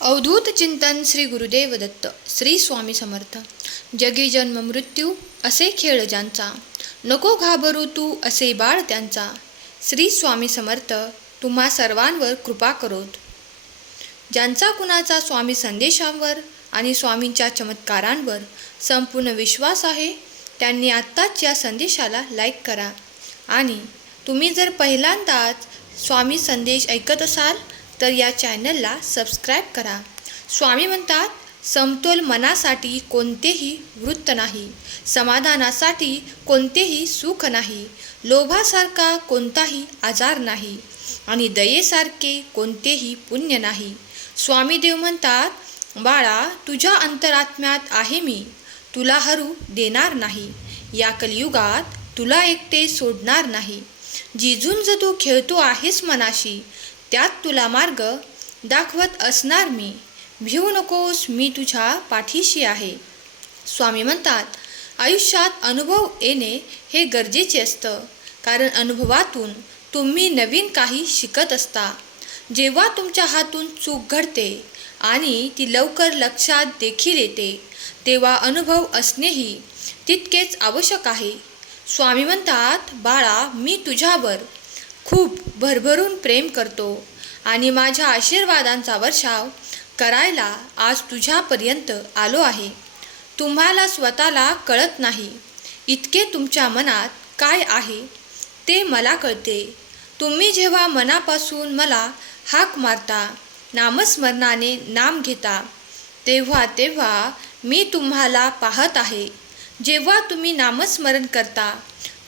अवधूत चिंतन श्री गुरुदेव दत्त श्री स्वामी समर्थ. जगी जन्म मृत्यू असे खेळ ज्यांचा. नको घाबरू तू असे बाळ त्यांचा. श्री स्वामी समर्थ तुम्हा सर्वांवर कृपा करोत. ज्यांचा कुणाचा स्वामी संदेशांवर आणि स्वामींच्या चमत्कारांवर संपूर्ण विश्वास आहे त्यांनी आत्ताच या संदेशाला लाईक करा. आणि तुम्ही जर पहिल्यांदाच स्वामी संदेश ऐकत असाल तर या चॅनलला सबस्क्राईब करा. स्वामी म्हणतात समतोल मनासाठी कोणतेही वृत्त नाही. समाधानासाठी कोणतेही सुख नाही. लोभासारखा कोणताही आजार नाही. आणि दयेसारखे कोणतेही पुण्य नाही. स्वामीदेव म्हणतात बाळा तुझ्या अंतरात्म्यात आहे मी. तुला हरू देणार नाही. या कलियुगात तुला एकटे सोडणार नाही. जिजूंज तू खेळतो आहेस मनाशी त्यात तुला मार्ग दाखवत असणार मी. भिवू नकोस मी तुझ्या पाठीशी आहे. स्वामी म्हणतात आयुष्यात अनुभव येणे हे गरजेचे असतं. कारण अनुभवातून तुम्ही नवीन काही शिकत असता. जेव्हा तुमच्या हातून चूक घडते आणि ती लवकर लक्षात देखील येते तेव्हा अनुभव असणेही तितकेच आवश्यक आहे. स्वामी म्हणतात बाळा मी तुझ्यावर खूप भरभरून प्रेम करतो आणि माझ्या आशीर्वादांचा वर्षाव करायला आज तुझ्यापर्यंत आलो आहे. तुम्हाला स्वतःला कळत नाही इतके तुमच्या मनात काय आहे ते मला कळते. तुम्ही जेव्हा मनापासून मला हाक मारता नामस्मरणाने नाम घेता तेव्हा तेव्हा मी तुम्हाला पाहत आहे. जेव्हा तुम्ही नामस्मरण करता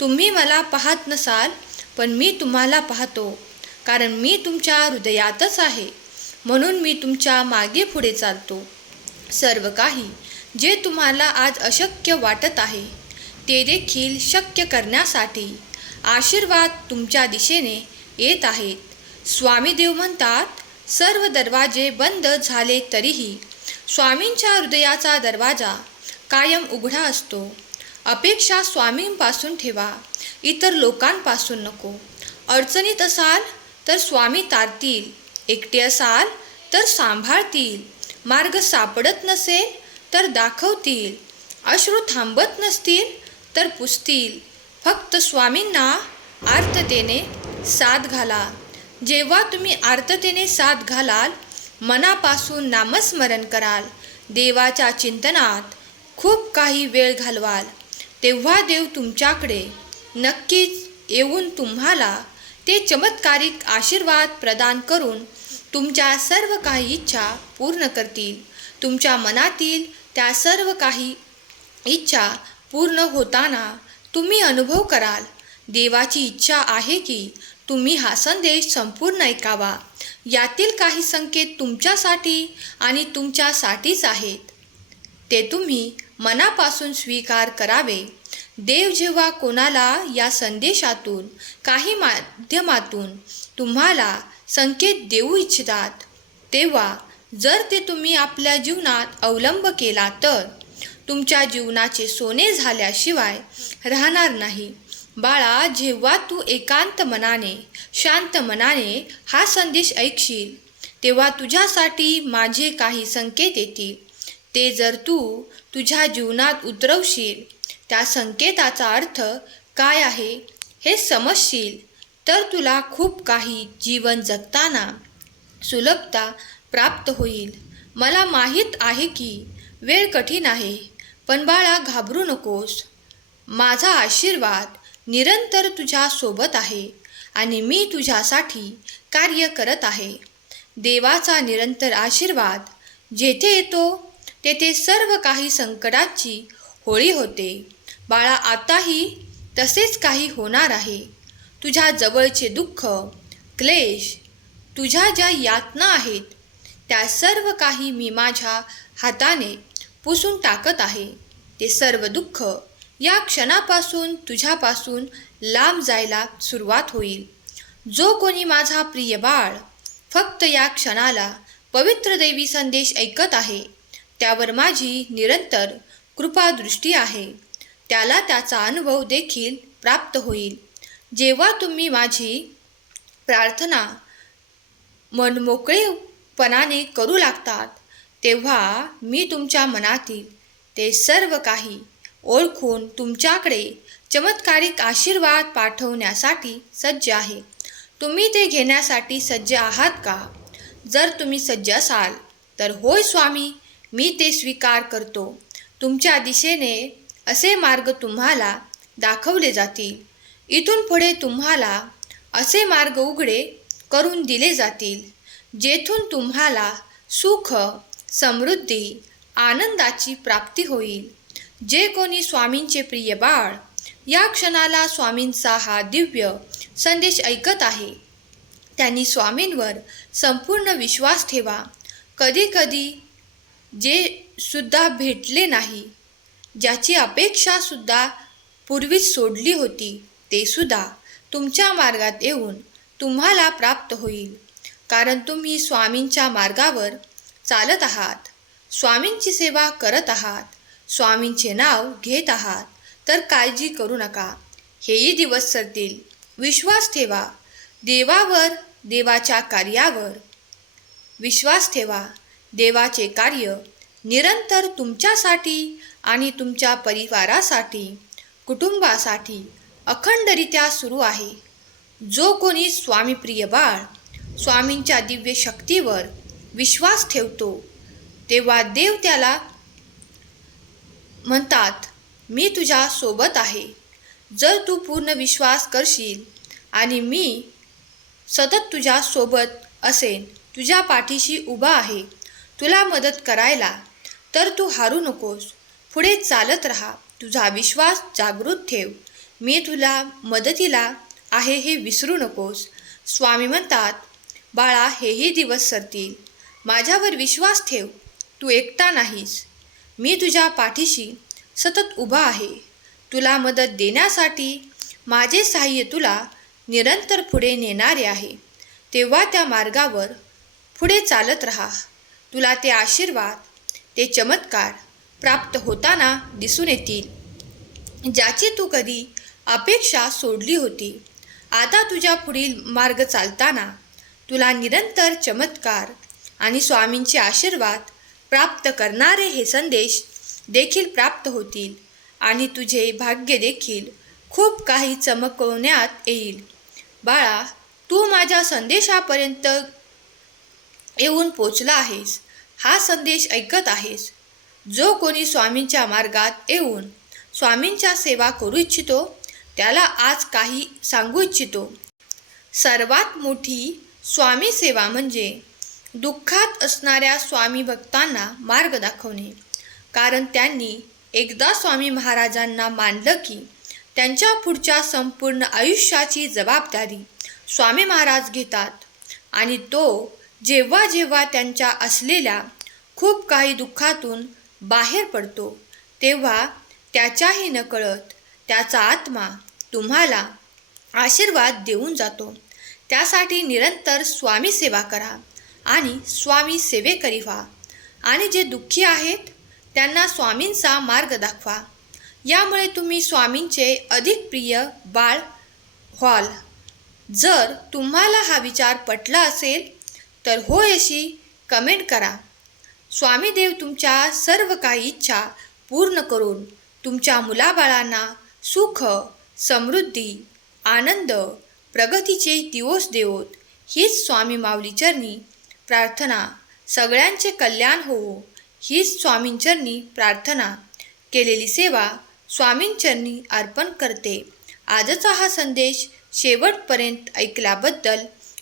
तुम्ही मला पाहत नसाल पण मी तुम्हाला पाहतो कारण मी तुमच्या हृदयातच आहे म्हणून मी तुमच्या मागे पुढे चालतो. सर्व काही जे तुम्हाला आज अशक्य वाटत आहे ते देखील शक्य करण्यासाठी आशीर्वाद तुमच्या दिशेने येत आहेत. स्वामीदेव म्हणतात सर्व दरवाजे बंद झाले तरीही स्वामींच्या हृदयाचा दरवाजा कायम उघडा असतो. अपेक्षा स्वामींपासून ठेवा. इतर लोकांपासून नको. अडचणीत असाल तर स्वामी तारतील. एकटे असाल तर सांभाळतील. मार्ग सापडत नसेल तर दाखवतील. अश्रू थांबत नसतील तर पुसतील. फक्त स्वामींना आर्ततेने साथ घाला. जेव्हा तुम्ही आर्ततेने साथ घालाल मनापासून नामस्मरण कराल. देवाच्या चिंतनात खूप काही वेळ घालवाल. तेव्हा देव तुमच्याकडे नक्कीच येऊन तुम्हाला ते चमत्कारिक आशीर्वाद प्रदान करून तुमच्या सर्व काही इच्छा पूर्ण करतील. तुमच्या मनातील त्या सर्व काही इच्छा पूर्ण होताना तुम्ही अनुभव कराल. देवाची इच्छा आहे की तुम्ही हा संदेश संपूर्ण ऐकावा. यातील काही संकेत तुमच्यासाठी आणि तुमच्यासाठीच आहेत. ते तुम्ही मनापासून स्वीकार करावे. देव जेव्हा कोणाला या संदेशातून काही माध्यमातून तुम्हाला संकेत देऊ इच्छितात तेव्हा जर ते तुम्ही आपल्या जीवनात अवलंब केला तर तुमच्या जीवनाचे सोने झाल्याशिवाय राहणार नाही. बाळा जेव्हा तू एकांत मनाने शांत मनाने हा संदेश ऐकशील तेव्हा तुझ्यासाठी माझे काही संकेत येतील. ते जर तू तुझ्या जीवनात उतरवशील त्या संकेताचा अर्थ काय आहे हे समजशील तर तुला खूप काही जीवन जगताना सुलभता प्राप्त होईल. मला माहीत आहे की वेळ कठीण आहे पण बाळा घाबरू नकोस. माझा आशीर्वाद निरंतर तुझ्या सोबत आहे आणि मी तुझ्यासाठी कार्य करत आहे. देवाचा निरंतर आशीर्वाद जेथे येतो तेथे सर्व काही संकटाची होळी होते. बाळा आताही तसेच काही होणार आहे. तुझ्या जवळचे दुःख क्लेश तुझ्या ज्या यातना आहेत त्या सर्व काही मी माझ्या हाताने पुसून टाकत आहे. ते सर्व दुःख या क्षणापासून तुझ्यापासून लांब जायला सुरुवात होईल. जो कोणी माझा प्रिय बाळ फक्त या क्षणाला पवित्र देवी संदेश ऐकत आहे त्यावर माझी निरंतर कृपादृष्टी आहे. त्याला त्याचा अनुभव देखील प्राप्त होईल. जेव्हा तुम्ही माझी प्रार्थना मन मोकळेपणाने करू लागतात तेव्हा मी तुमच्या मनातील ते सर्व काही ओळखून तुमच्याकडे चमत्कारिक आशीर्वाद पाठवण्यासाठी सज्ज आहे. तुम्ही ते घेण्यासाठी सज्ज आहात का? जर तुम्ही सज्ज असाल तर होय स्वामी मी ते स्वीकार करतो. तुमच्या दिशेने असे मार्ग तुम्हाला दाखवले जातील. इथून पुढे तुम्हाला असे मार्ग उघडे करून दिले जातील जेथून तुम्हाला सुख समृद्धी आनंदाची प्राप्ती होईल. जे कोणी स्वामींचे प्रिय बाळ या क्षणाला स्वामींचा हा दिव्य संदेश ऐकत आहे. त्यांनी स्वामींवर संपूर्ण विश्वास ठेवा. कधीकधी जे सुद्धा भेटले नाही ज्याची अपेक्षासुद्धा पूर्वीच सोडली होती ते सुद्धा तुमच्या मार्गात येऊन तुम्हाला प्राप्त होईल. कारण तुम्ही स्वामींच्या मार्गावर चालत आहात स्वामींची सेवा करत आहात स्वामींचे नाव घेत आहात तर काळजी करू नका. हेही दिवस सरतील. विश्वास ठेवा. देवावर देवाच्या कार्यावर विश्वास ठेवा. देवाचे कार्य निरंतर तुमच्यासाठी आणि तुमच्या परिवारासाठी कुटुंबासाठी अखंडरित्या सुरू आहे. जो कोणी स्वामीप्रिय बाळ स्वामींच्या दिव्य शक्तीवर विश्वास ठेवतो तेव्हा देव त्याला म्हणतात मी तुझ्या सोबत आहे. जर तू पूर्ण विश्वास करशील आणि मी सतत तुझ्या सोबत असेन तुझ्या पाठीशी उभा आहे तुला मदत करायला तर तू हारू नकोस. पुढे चालत राहा. तुझा विश्वास जागृत ठेव. मी तुला मदतीला आहे हे विसरू नकोस. स्वामी म्हणतात बाळा हेही दिवस सरतील. माझ्यावर विश्वास ठेव. तू एकटा नाहीस. मी तुझ्या पाठीशी सतत उभा आहे. तुला मदत देण्यासाठी माझे सहाय्य तुला निरंतर पुढे नेणारे आहे. तेव्हा त्या मार्गावर पुढे चालत राहा. तुला ते आशीर्वाद ते चमत्कार प्राप्त होताना दिसून येतील. ज्याची तू कधी अपेक्षा सोडली होती आता तुझ्या पुढील मार्ग चालताना तुला निरंतर चमत्कार आणि स्वामींचे आशीर्वाद प्राप्त करणारे हे संदेश देखील प्राप्त होतील आणि तुझे भाग्य देखील खूप काही चमकवण्यात येईल. बाळा तू माझ्या संदेशापर्यंत येऊन पोचला आहेस. हा संदेश ऐकत आहेस. जो कोणी स्वामींच्या मार्गात येऊन स्वामींच्या सेवा करू इच्छितो त्याला आज काही सांगू इच्छितो. सर्वात मोठी स्वामी सेवा म्हणजे दुःखात असणाऱ्या स्वामी भक्तांना मार्ग दाखवणे. कारण त्यांनी एकदा स्वामी महाराजांना मानलं की त्यांच्या पुढच्या संपूर्ण आयुष्याची जबाबदारी स्वामी महाराज घेतात आणि तो जेव्हा जेव्हा त्यांच्या असलेल्या खूप काही दुःखातून बाहेर पडतो तेव्हा त्याच्याही नकळत त्याचा आत्मा तुम्हाला आशीर्वाद देऊन जातो. त्यासाठी निरंतर स्वामी सेवा करा आणि स्वामी सेवेकरी व्हा. आणि जे दुःखी आहेत त्यांना स्वामींचा मार्ग दाखवा. यामुळे तुम्ही स्वामींचे अधिक प्रिय बाळ व्हाल. जर तुम्हाला हा विचार पटला असेल तर होय अशी कमेंट करा. स्वामीदेव तुमच्या सर्व काही इच्छा पूर्ण करून तुमच्या मुलाबाळांना सुख समृद्धी आनंद प्रगतीचे दिवस देवोत. हीच स्वामी माऊलीचरणी प्रार्थना. सगळ्यांचे कल्याण होवो हीच स्वामींचरणी प्रार्थना. केलेली सेवा स्वामींचरणी अर्पण करते. आजचा हा संदेश शेवटपर्यंत ऐकल्याबद्दल